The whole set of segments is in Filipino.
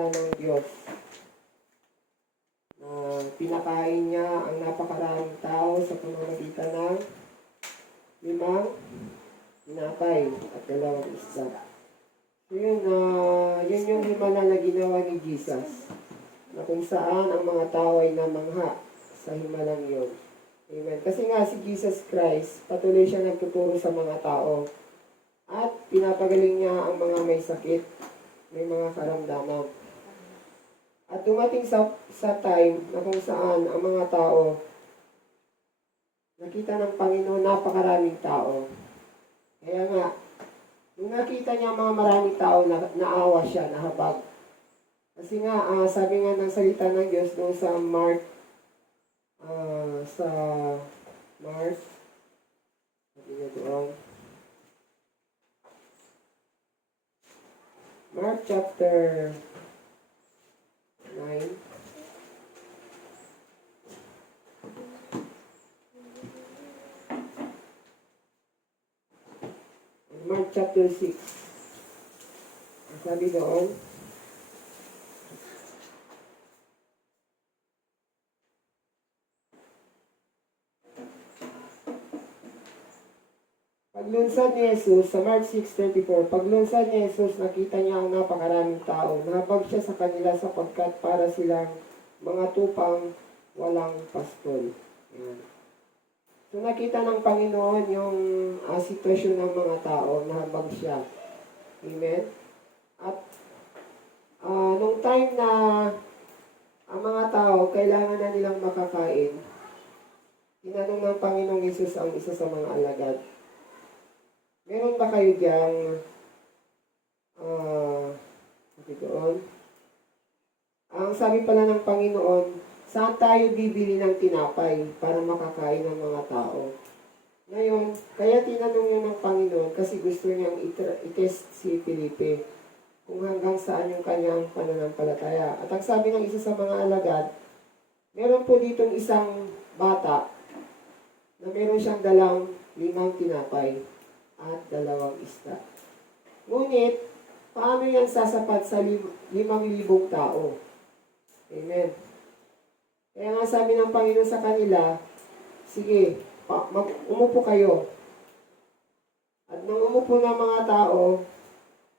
pangalan ng Diyos. Pinakain niya ang napakaraming tao sa pamamagitan ng 5 tinapay at 2 isda. So yun yung himala na ginawa ni Jesus, na kung saan ang mga tao ay namangha sa himalang yun. Amen. Kasi nga si Jesus Christ, patuloy siya nagtuturo sa mga tao at pinapagaling niya ang mga may sakit, may mga karamdaman. At dumating sa time na kung saan ang mga tao nakita ng Panginoon napakaraming tao. Kaya nga, nung nakita niya mga maraming tao, naawa siya, nahabag. Kasi nga, sabi nga ng salita ng Diyos doon sa Mark, sabi niya doon, Mark chapter 9. Mark chapter 6. Ang sabi doon, paglunsad ni Jesus, sa Mark 6:34, paglunsad ni Jesus, nakita niya ang napakaraming tao. Nahabag siya sa kanila sapagkat para silang mga tupang walang pastol. Yan. So nakita ng Panginoon yung sitwasyon ng mga tao, nahabag siya. Amen? At nung time na ang mga tao, kailangan na nilang makakain, tinanong ng Panginoong Jesus ang isa sa mga alagad, meron ba kayo diyang, ang sabi pala ng Panginoon, saan tayo bibili ng tinapay para makakain ng mga tao? Ngayon, kaya tinanong niya ng Panginoon kasi gusto niyang itest si Felipe kung hanggang saan yung kanyang pananampalataya. At ang sabi ng isa sa mga alagad, meron po ditong isang bata na meron siyang dalang 5 tinapay at 2 isda. Ngunit, paano yan sasapat sa 5,000 tao? Amen. Kaya nga sabi ng Panginoon sa kanila, sige, umupo kayo. At nang umupo ng mga tao,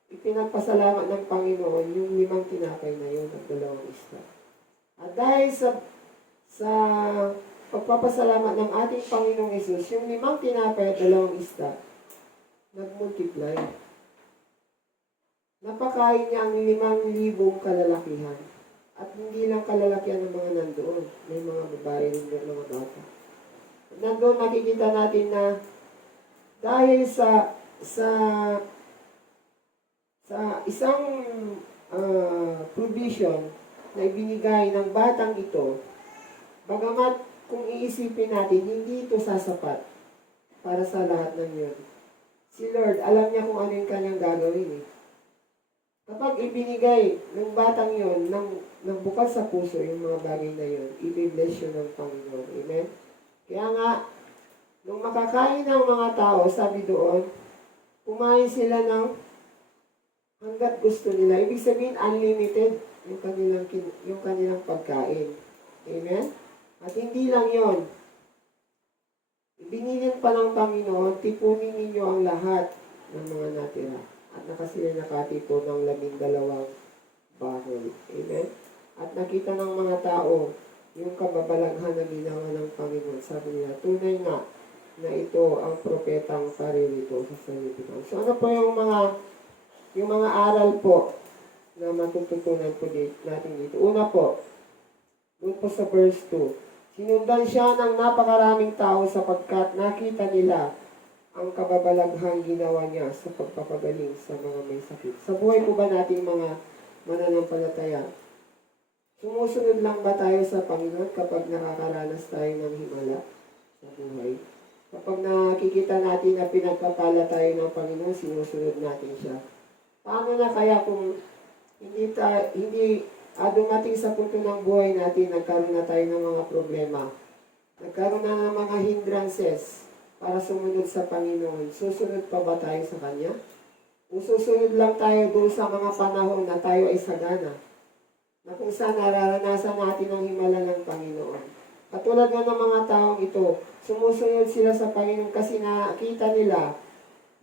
ipinagpasalamat ng Panginoon yung 5 tinapay na yun at 2 isda. At dahil sa pagpapasalamat ng ating Panginoong Hesus, yung 5 tinapay at 2 isda, nag-multiply. Napakain niya ang 5,000 kalalakihan. At hindi lang kalalakihan ng mga nandoon. May mga babae rin, may mga bata. Nandoon makikita natin na dahil sa isang provision na ibinigay ng batang ito, bagamat kung iisipin natin, hindi ito sasapat para sa lahat ng yun. Si Lord, alam niya kung ano yung kanyang gagawin eh. Kapag ibinigay ng batang yun, ng bukas sa puso yung mga bagay na yun, i-bless yun ng Panginoon. Amen? Kaya nga, nung makakain ng mga tao, sabi doon, kumain sila ng hanggat gusto nila. Ibig sabihin, unlimited yung kanilang pagkain. Amen? At hindi lang yon. Ibinilin pa ng Panginoon, tipunin ninyo ang lahat ng mga natira. At sila nakatipon ng 12 bahol. Amen? At nakita ng mga tao yung kababalaghan na ginawa ng Panginoon. Sabi niya, tunay nga na ito ang propetang paririto sa sanlibutan. So ano po yung mga aral po na matututunan po natin dito? Una po, doon po sa verse 2, sinundan siya ng napakaraming tao sapagkat nakita nila ang kababalaghang ginawa niya sa pagpapagaling sa mga may sakit. Sa buhay po ba nating mga mananampalataya, sumusunod lang ba tayo sa Panginoon kapag nakakaranas tayo ng himala sa buhay? Kapag nakikita natin na pinagpapala tayo ng Panginoon, sinusunod natin siya. Paano na kaya kung hindi dumating sa punto ng buhay natin, nagkaroon na tayo ng mga problema, nagkaroon na ng mga hindrances para sumunod sa Panginoon, susunod pa ba tayo sa Kanya? O susunod lang tayo doon sa mga panahon na tayo ay sagana? na kung saan nararanasan natin ang himala ng Panginoon. Katulad nga ng mga taong ito, sumusunod sila sa Panginoon kasi nakita nila,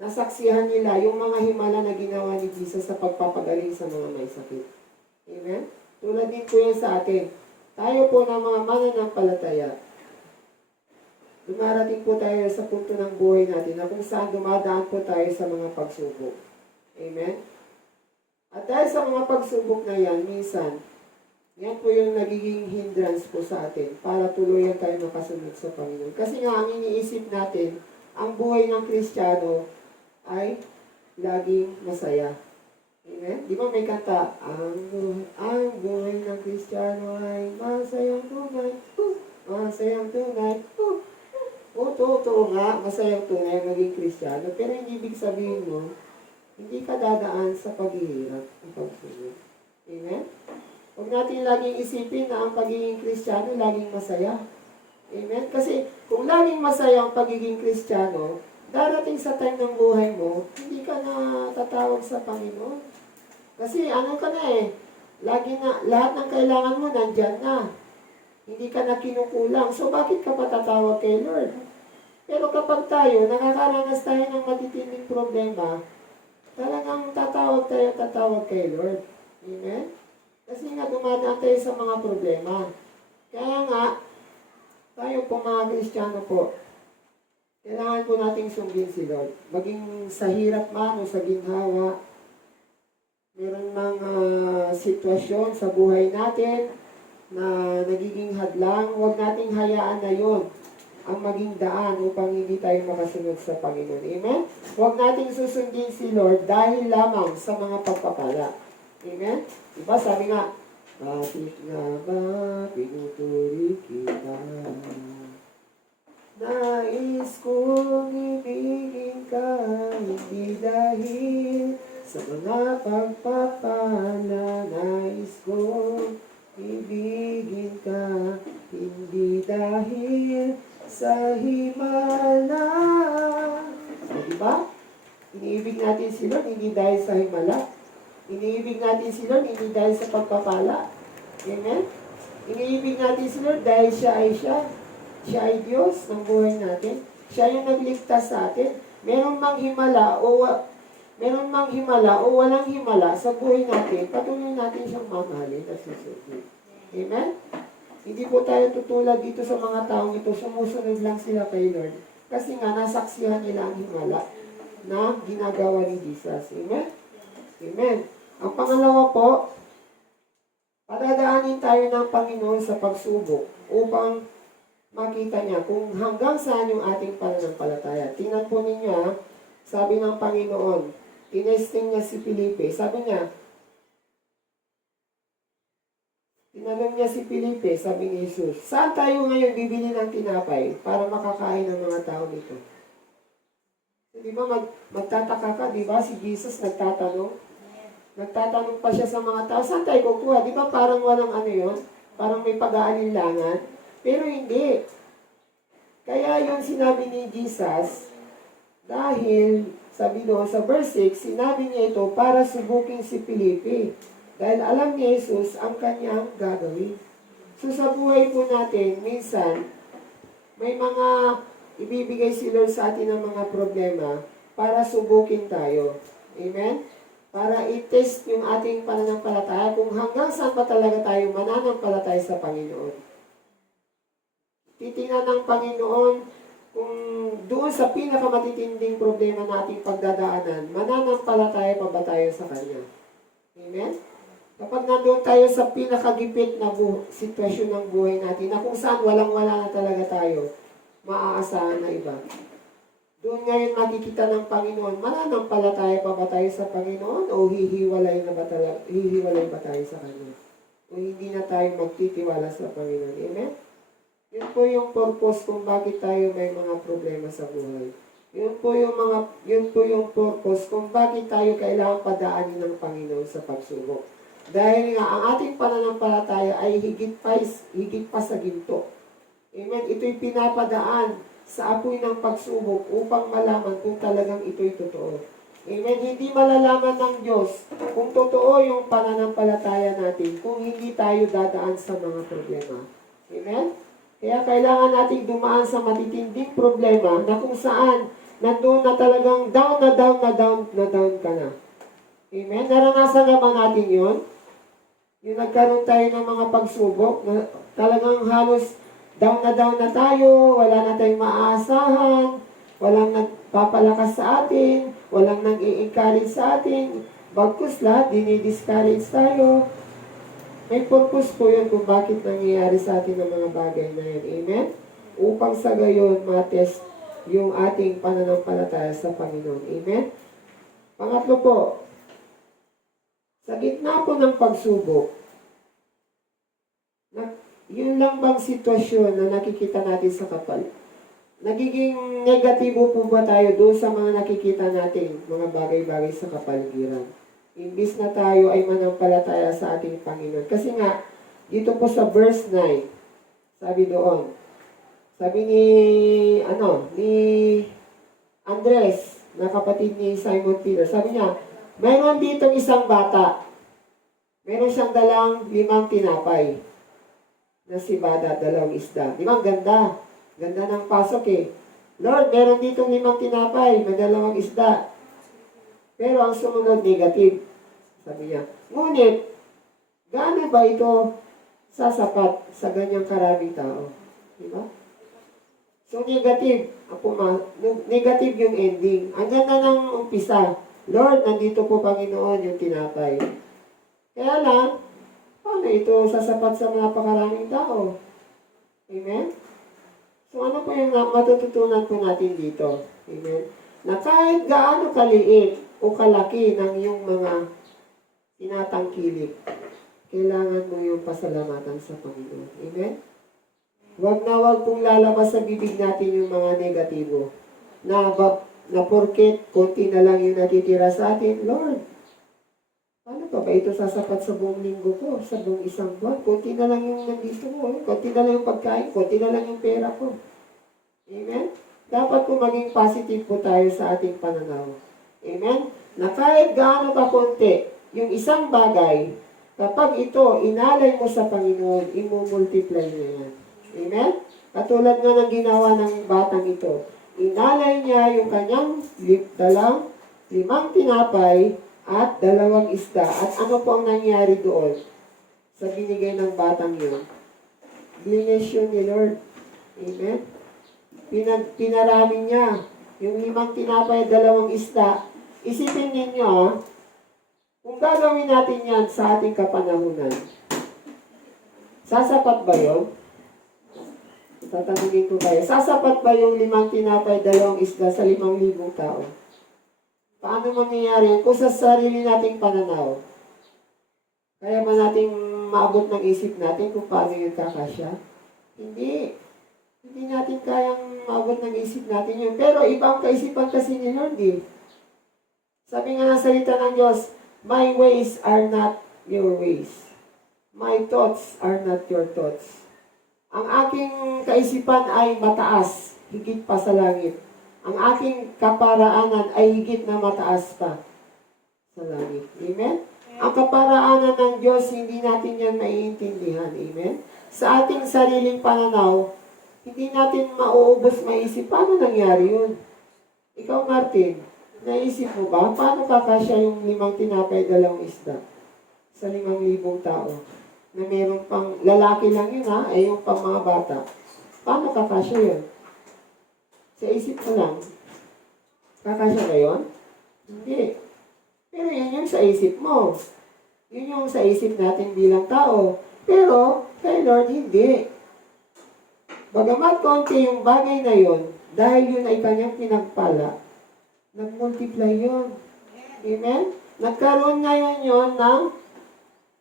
nasaksihan nila yung mga himala na ginawa ni Jesus sa pagpapagaling sa mga may sakit. Amen? Tulad din po yan sa atin. Tayo po ng mga mananampalataya, dumarating po tayo sa punto ng buhay natin na kung saan dumadaan po tayo sa mga pagsubok. Amen? At dahil sa mga pagsubok na yan, minsan, yan po yung nagiging hindrance po sa atin para tuluyan tayo makasunod sa Panginoon. Kasi nga, ang iniisip natin, ang buhay ng Kristiyano ay laging masaya. Amen? Di ba may kanta, ang buhay ng Kristiyano ay masayang tunay, masayang tunay, totoo nga, masayang tunay maging Kristiyano. Pero hindi ibig sabihin mo, hindi ka dadaan sa paghihirap ang pagsunod. Amen? Huwag natin laging isipin na ang pagiging Kristiyano laging masaya. Amen? Kasi kung laging masaya ang pagiging Kristiyano, darating sa time ng buhay mo, hindi ka na tatawag sa Panginoon. Kasi ano ka na lagi na, lahat ng kailangan mo nandyan na. Hindi ka na kinukulang. So bakit ka pa tatawag kay Lord? Pero kapag tayo, nakakaranas tayo ng matitinding problema, talagang tatawag kay Lord. Amen? Kasi nga dumadaan tayo sa mga problema. Kaya nga, tayo po mga Kristiyano po, kailangan po nating sundin si Lord. Maging sa hirap man o sa ginhawa, meron mga sitwasyon sa buhay natin na nagiging hadlang, huwag nating hayaan na yun ang maging daan upang hindi tayo makasunod sa Panginoon. Amen? Huwag nating susundin si Lord dahil lamang sa mga pagpapala. Amen? Diba sabi nga, bakit nga ba pinupuri kita? Nais kong ibigin ka, hindi dahil sa mga pagpapala. Nais kong ibigin ka, hindi dahil sa himala. So, diba? Iniibig natin si Lord, hindi dahil sa himala. Iniibig natin si Lord, hindi dahil sa pagpapala. Amen? Iniibig natin si Lord dahil siya ay siya. Siya ay Diyos ng buhay natin. Siya yung nagligtas sa atin. Meron mang himala o walang himala sa buhay natin, patuloy natin siyang mamahalin at susundin. Amen? Hindi po tayo tutulad dito sa mga taong ito, sumusunod lang sila kay Lord. Kasi nga, nasaksihan nila ang himala na ginagawa ni Jesus. Amen? Amen. Ang pangalawa po, padadaanin tayo ng Panginoon sa pagsubok upang makita niya kung hanggang saan yung ating pananampalataya. Tingnan po ninyo, sabi ng Panginoon, tinesting niya si Felipe. Sabi niya, tinanong niya si Felipe, sabi ni Jesus, saan tayo ngayon bibili ng tinapay para makakain ng mga tao nito? So, di ba magtataka ka, di ba? Si Jesus nagtatanong. Nagtatanong pa siya sa mga tao, saan tayo kukuha? Di ba parang walang ano yun? Parang may pag-aalinlangan. Pero hindi. Kaya yung sinabi ni Jesus, dahil, sabi doon sa verse 6, sinabi niya ito para subukin si Felipe. Dahil alam ni Jesus ang kanyang gagawin. So sa buhay po natin, minsan, may mga ibibigay si Lord sa atin ng mga problema para subukin tayo. Amen? Para i-test yung ating pananampalataya kung hanggang saan pa talaga tayo mananampalataya sa Panginoon. Titingnan ng Panginoon kung doon sa pinakamatitinding problema na ating pagdadaanan, mananampalataya pa ba tayo sa Kanya? Amen? Kapag nandoon tayo sa pinakagipit na sitwasyon ng buhay natin, na kung saan walang-wala na talaga tayo, maaasahan na iba. Doon ngayon makikita ng Panginoon, mananampalataya pa ba tayo sa Panginoon o hihiwalay ba tayo sa Kanya? O hindi na tayo magtitiwala sa Panginoon. Amen? Yun po yung purpose kung bakit tayo may mga problema sa buhay. Yun po yung purpose kung bakit tayo kailangan padaanin ng Panginoon sa pagsubok. Dahil nga, ang ating pananampalataya ay higit pa sa ginto. Amen? Ito'y pinapadaan sa apoy ng pagsubok upang malaman kung talagang ito'y totoo. Amen. Hindi malalaman ng Diyos kung totoo yung pananampalataya natin kung hindi tayo dadaan sa mga problema. Amen? Kaya kailangan nating dumaan sa matitinding problema na kung saan nandun na talagang down na down na down na down ka na. Amen? Naranasan naman natin yun. Yung nagkaroon tayo ng mga pagsubok na talagang halos down na tayo, wala na tayong maaasahan, walang nagpapalakas sa atin, walang nag-i-encourage sa atin, bagkus lahat, dinidiscourage tayo. May purpose po yun kung bakit nangyayari sa atin ang mga bagay na yun. Amen? Upang sa gayon, matest yung ating pananampalataya sa Panginoon. Amen? Pangatlo po, sa gitna po ng pagsubok, yun lang bang sitwasyon na nakikita natin sa kapal? Nagiging negatibo po ba tayo doon sa mga nakikita natin, mga bagay-bagay sa kapaligiran? Imbis na tayo ay manampalataya sa ating Panginoon. Kasi nga, dito po sa verse 9, sabi doon, sabi ni Andres, na kapatid ni Simon Peter, sabi niya, mayroon dito isang bata, meron siyang dalang 5 tinapay, na si Bada, 2 isda. Di ba, ganda? Ganda ng pasok eh. Lord, meron dito 5 tinapay, may 2 isda. Pero ang sumunod, negative. Sabi niya, ngunit, gaano ba ito sasapat sa ganyang karaming tao? Di ba? So, negative. Negative yung ending. Ang ganda ng umpisa. Lord, nandito po Panginoon yung tinapay. Kaya lang, paano ito sasapat sa napakaraming tao? Amen? So, ano po yung matututunan po natin dito? Amen? Na kahit gaano kaliit o kalaki ng iyong mga tinatangkilik, kailangan mo yung pasalamatan sa Panginoon. Amen? Huwag na huwag pong lalabas sa bibig natin yung mga negatibo. Na porket konti na lang yung natitira sa atin, Lord, paano pa ba ito sasapat sa buong linggo ko, sa buong isang buwan? Konti na lang yung nandito ko, konti na lang yung pagkain, konti na lang yung pera ko. Amen? Dapat po maging positive po tayo sa ating pananaw. Amen? Na kahit gaano ka konti, yung isang bagay, kapag ito inalay mo sa Panginoon, imumultiply niya yan. Amen? Katulad nga ng ginawa ng batang ito. Inalay niya yung kanyang 5 tinapay at 2 isda. At ano po ang nangyari doon sa binigay ng batang yun? Bless yun ni Lord. Amen? Pinarami niya yung 5 tinapay at 2 isda. Isipin ninyo, kung gagawin natin yan sa ating kapanahunan, sasapat ba yun? Tatanungin ko kayo, sasapat ba yung 5 tinapay, 2 isda sa 5,000 tao? Paano mangyayari yun? Kung sa sarili nating pananaw, kaya ba nating maabot ng isip natin kung paano yun kakasya? Hindi. Hindi natin kayang maabot ng isip natin yun. Pero ibang kaisipan kasi ni Lord eh. Sabi nga ng salita ng Diyos, my ways are not your ways. My thoughts are not your thoughts. Ang aking kaisipan ay mataas, higit pa sa langit. Ang aking kaparaanan ay higit na mataas pa sa langit. Amen? Ang kaparaanan ng Diyos, hindi natin yan maiintindihan. Amen? Sa ating sariling pananaw, hindi natin mauubos maisip, paano nangyari yun? Ikaw, Martin, naisip mo ba, paano kakasya yung 5 tinapay, 2 isda sa 5,000 tao? Na meron pang, lalaki lang yun ha, ay yung pang mga bata. Paano kakasya yun? Sa isip mo lang. Kakasya ba yun? Hindi. Pero yun yung sa isip mo. Yun yung sa isip natin bilang tao. Pero, kay Lord, hindi. Bagamat konti yung bagay na yun, dahil yun ay kanyang pinagpala, nag-multiply yun. Amen? Nagkaroon ngayon yun ng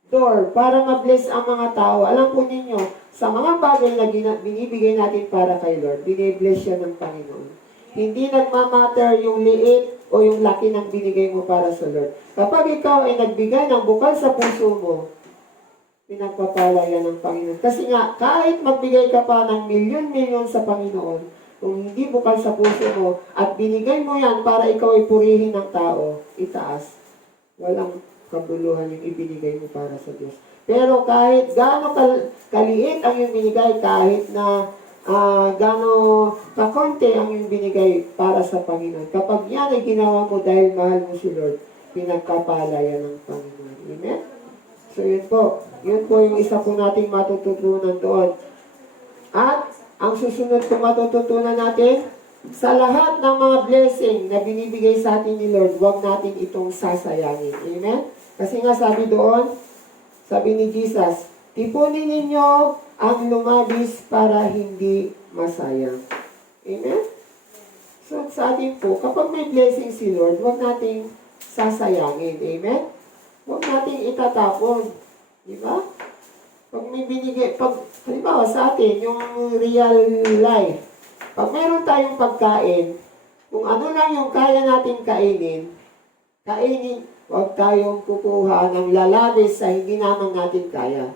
door para ma-bless ang mga tao. Alam po ninyo, sa mga bagay na binibigay natin para kay Lord, binibless siya ng Panginoon. Hindi nagmamatter yung liit o yung laki ng binigay mo para sa Lord. Kapag ikaw ay nagbigay ng bukal sa puso mo, pinagpapala yan ng Panginoon. Kasi nga, kahit magbigay ka pa ng milyon-milyon sa Panginoon, Kung hindi bukal sa puso mo at binigay mo yan para ikaw ay purihin ng tao, itaas. Walang kabuluhan yung ibinigay mo para sa Diyos. Pero kahit gaano kaliit ang yung binigay, kahit na gaano kakonti ang yung binigay para sa Panginoon. Kapag yan ay ginawa mo dahil mahal mo si Lord, pinagkapala yan ng Panginoon. Amen? So yun po yung isa po nating matututunan doon. At ang susunod po matututunan natin, sa lahat ng mga blessing na binibigay sa atin ni Lord, huwag natin itong sasayangin. Amen? Kasi nga sabi doon, sabi ni Jesus, tipunin ninyo ang lumabis para hindi masayang. Amen? So sa atin po, kapag may blessing si Lord, huwag nating sasayangin. Amen? Huwag nating itatapon. Di ba? Pag may binigay, halimbawa sa atin, yung real life, pag meron tayong pagkain, kung ano lang yung kaya natin kainin, huwag tayong kukuha ng lalabis sa hindi naman natin kaya.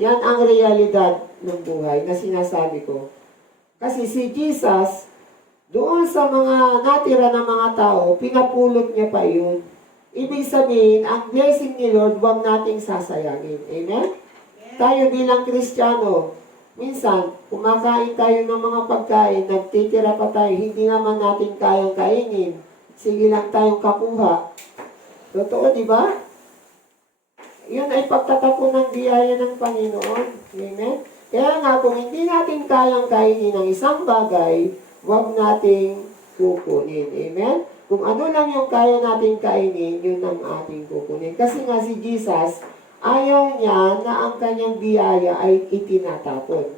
Yan ang realidad ng buhay na sinasabi ko. Kasi si Jesus, doon sa mga natira ng mga tao, pinapulot niya pa yun. Ibig sabihin, ang blessing ni Lord, huwag nating sasayangin. Amen? Tayo bilang Kristiyano, minsan, kumakain tayo ng mga pagkain, nagtitira pa tayo, hindi naman natin kayang kainin. Sige lang tayong kakuha. Totoo, di ba? Yun ay pagtatapon ng biyaya ng Panginoon. Amen? Kaya nga, kung hindi natin kayang kainin ng isang bagay, huwag nating kukunin. Amen? Kung ano lang yung kaya natin kainin, yun ang ating kukunin. Kasi nga si Jesus, ayaw niya na ang kanyang biyaya ay itinatapon.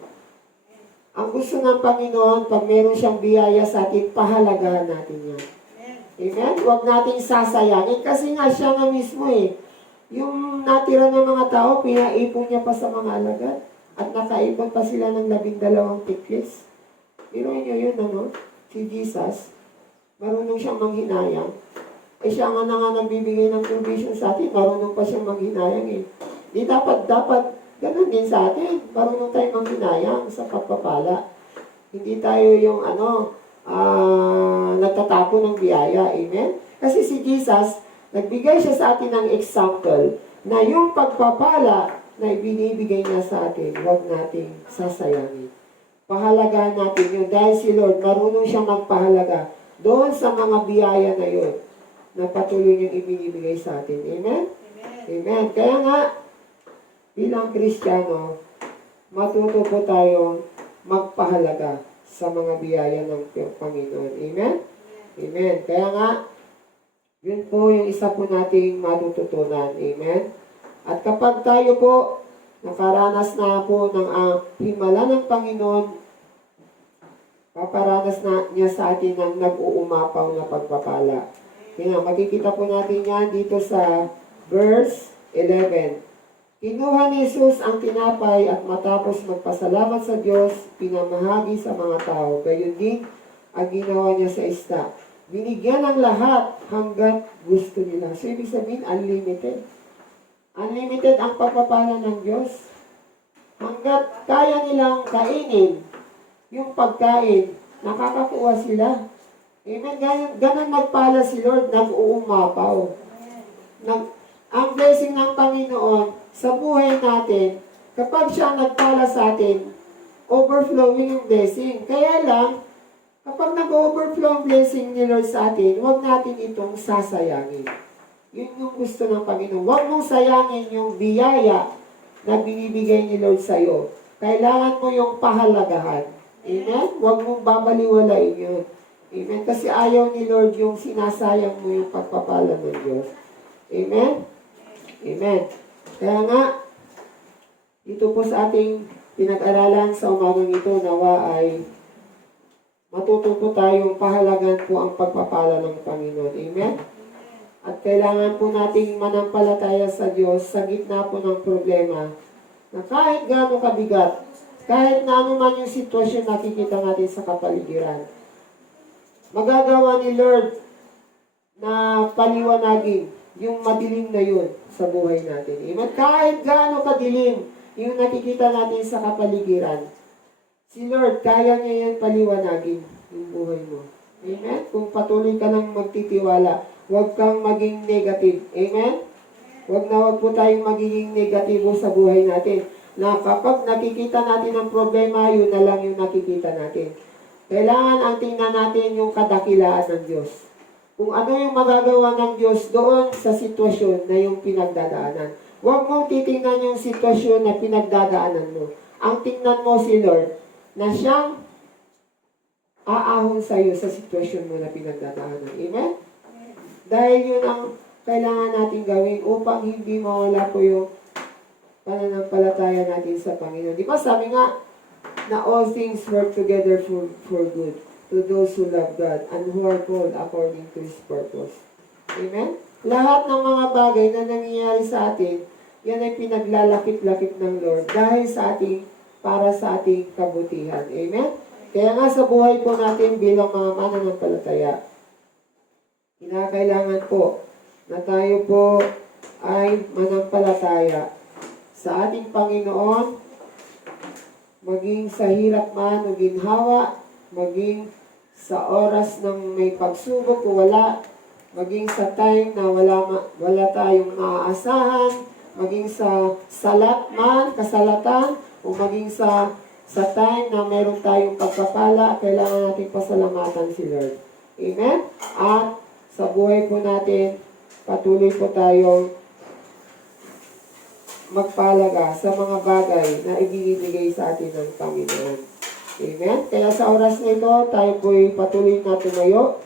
Ang gusto ng Panginoon, pag meron siyang biyaya sa atin, pahalagahan natin yan. Amen? Huwag nating sasayangin kasi nga siya nga mismo yung natira ng mga tao, pinaipon niya pa sa mga alagad. At nakaipon pa sila ng 12 tiklis. Biruin niyo yun, si Jesus, marunong siyang manghinayang. Siya nga na nga nagbibigay ng provision sa atin, marunong pa siyang manghinayang Di dapat, ganun din sa atin. Marunong tayong manghinayang sa pagpapala. Hindi tayo yung nagtatapon ng biyaya. Amen? Kasi si Jesus, nagbigay siya sa atin ng example na yung pagpapala na ibinibigay niya sa atin, huwag nating sasayangin. Pahalagaan natin yun dahil si Lord, marunong siyang magpahalaga doon sa mga biyaya na yun na patuloy niyang ibinibigay sa atin. Amen? Amen. Amen. Kaya nga, bilang Kristiyano, matuto po tayong magpahalaga sa mga biyaya ng Panginoon. Amen? Amen. Kaya nga, yun po yung isa po nating matututunan. Amen? At kapag tayo po nakaranas na po ng himala ng Panginoon, paparanas na niya sa atin ng nag-uumapaw na pagpapala. Kaya makikita po natin yan dito sa verse 11. Kinuha ni Jesus ang tinapay at matapos magpasalamat sa Diyos, pinamahagi sa mga tao. Gayon din ang ginawa niya sa isda. Binigyan ng lahat hanggat gusto nila. So, ibig sabihin, unlimited. Unlimited ang pagpapala ng Diyos. Hanggat kaya nilang kainin yung pagkain, nakakakuha sila. Amen. Ganun nagpala si Lord, nag-uumapaw. Ang blessing ng Panginoon sa buhay natin, kapag siya nagpala sa atin, overflowing yung blessing. Kaya lang, kapag nag-overflow ang blessing ni Lord sa atin, huwag natin itong sasayangin. Yun yung gusto ng Panginoon. Huwag mong sayangin yung biyaya na binibigay ni Lord sa'yo. Kailangan mo yung pahalagahan. Amen? Huwag mong babaliwalain yun. Amen? Kasi ayaw ni Lord yung sinasayang mo yung pagpapala ng Diyos. Amen? Amen. Kaya nga, ito po sa ating pinag-aralan sa umagang ito, nawa ay matuto po tayong pahalagan po ang pagpapala ng Panginoon. Amen? At kailangan po nating manampalataya sa Diyos sa gitna po ng problema na kahit gaano kabigat, kahit na ano man yung sitwasyon nakikita natin sa kapaligiran, magagawa ni Lord na paliwanagin yung madilim na yun sa buhay natin. Amen? Kahit gaano kadilim yung nakikita natin sa kapaligiran, Si Lord, kaya niya yan paliwanagin yung buhay mo. Amen? Kung patuloy ka lang magtitiwala, huwag kang maging negative. Amen? Huwag po tayong magiging negatibo sa buhay natin. Na kapag nakikita natin ang problema, yun na lang yung nakikita natin. Kailangan ang tingnan natin yung kadakilaan ng Diyos. Kung ano yung magagawa ng Diyos doon sa sitwasyon na yung pinagdadaanan. Huwag mong titingnan yung sitwasyon na pinagdadaanan mo. Ang tingnan mo si Lord na siyang aahon sa iyo sa sitwasyon mo na pinagdadaanan. Amen? Dahil yun ang kailangan natin gawin upang hindi mawala po yung pananampalataya natin sa Panginoon. Di ba sabi nga na all things work together for good to those who love God and who are called according to His purpose. Amen? Lahat ng mga bagay na nangyayari sa atin, yan ay pinaglalapit-lapit ng Lord dahil sa ating, para sa ating kabutihan. Amen? Kaya nga sa buhay po natin bilang mga mananampalataya, kinakailangan po na tayo po ay manampalataya sa ating Panginoon, maging sa hirap man o ginhawa, maging sa oras ng may pagsubok o wala, maging sa time na wala tayong naaasahan, maging sa salat man, kasalatan, o maging sa time na meron tayong pagpapala, kailangan natin pasalamatan si Lord. Amen? At sa buhay po natin, patuloy po tayong magpalaga sa mga bagay na ibinibigay sa atin ng Panginoon. Amen? Kaya sa oras na ito, tayo po'y patuloy na tumayo.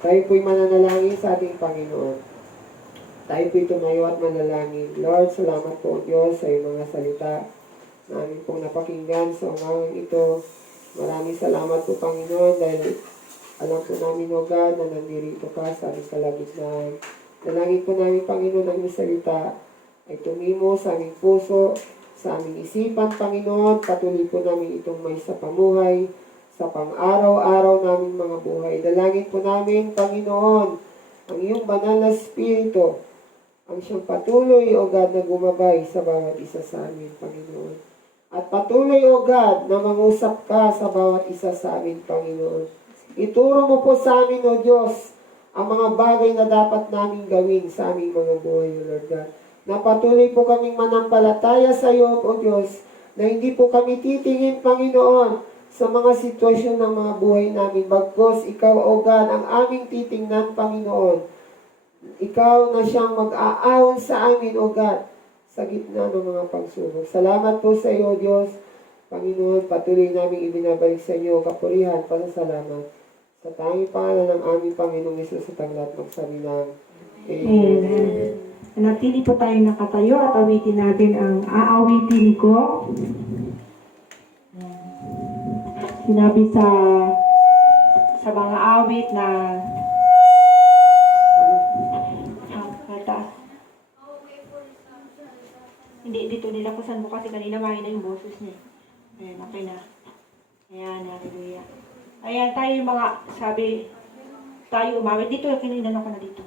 Tayo po'y mananalangin sa ating Panginoon. Tayo po'y tumayo at manalangin. Lord, salamat po Diyos sa iyong mga salita na amin pong napakinggan sa umagang ito. Maraming salamat po Panginoon dahil alam po namin o God na nandirito ka sa aming kalagitnaan. Dalangin po namin Panginoon ang iyong salita ay tumimo sa aming puso, sa aming isipan, Panginoon. Patuloy po namin itong may sa pamuhay, sa pang-araw-araw naming mga buhay. Dalangin po namin, Panginoon, ang iyong banal na Espiritu, ang siyang patuloy, O God, na gumabay sa bawat isa sa amin, Panginoon. At patuloy, O God, na mangusap ka sa bawat isa sa amin, Panginoon. Ituro mo po sa amin, O Diyos, ang mga bagay na dapat namin gawin sa aming mga buhay, O Lord God. Na patuloy po kaming manampalataya sa iyo, O Diyos, na hindi po kami titingin, Panginoon, sa mga sitwasyon ng mga buhay namin. Bagkos, Ikaw, O God, ang aming titingnan, Panginoon. Ikaw na siyang mag-aawon sa amin, O God, sa gitna ng mga pagsubok. Salamat po sa iyo, Diyos. Panginoon, patuloy namin ibinabalik sa inyo, kapurihan, pasasalamat. Sa tanging pangalan ng aming Panginoong Hesus at ang lahat magsabi ng Amen. Nanatili po tayo nakatayo at awitin natin ang aawitin ko. Sinabi sa mga awit na mataas. Hindi, dito nilapasan mo kasi kanina mahina yung boses niya. Ayan, okay na. Ayan, hallelujah. Ayan, tayo yung mga, sabi, tayo umawit. Dito, kinainan ako na dito.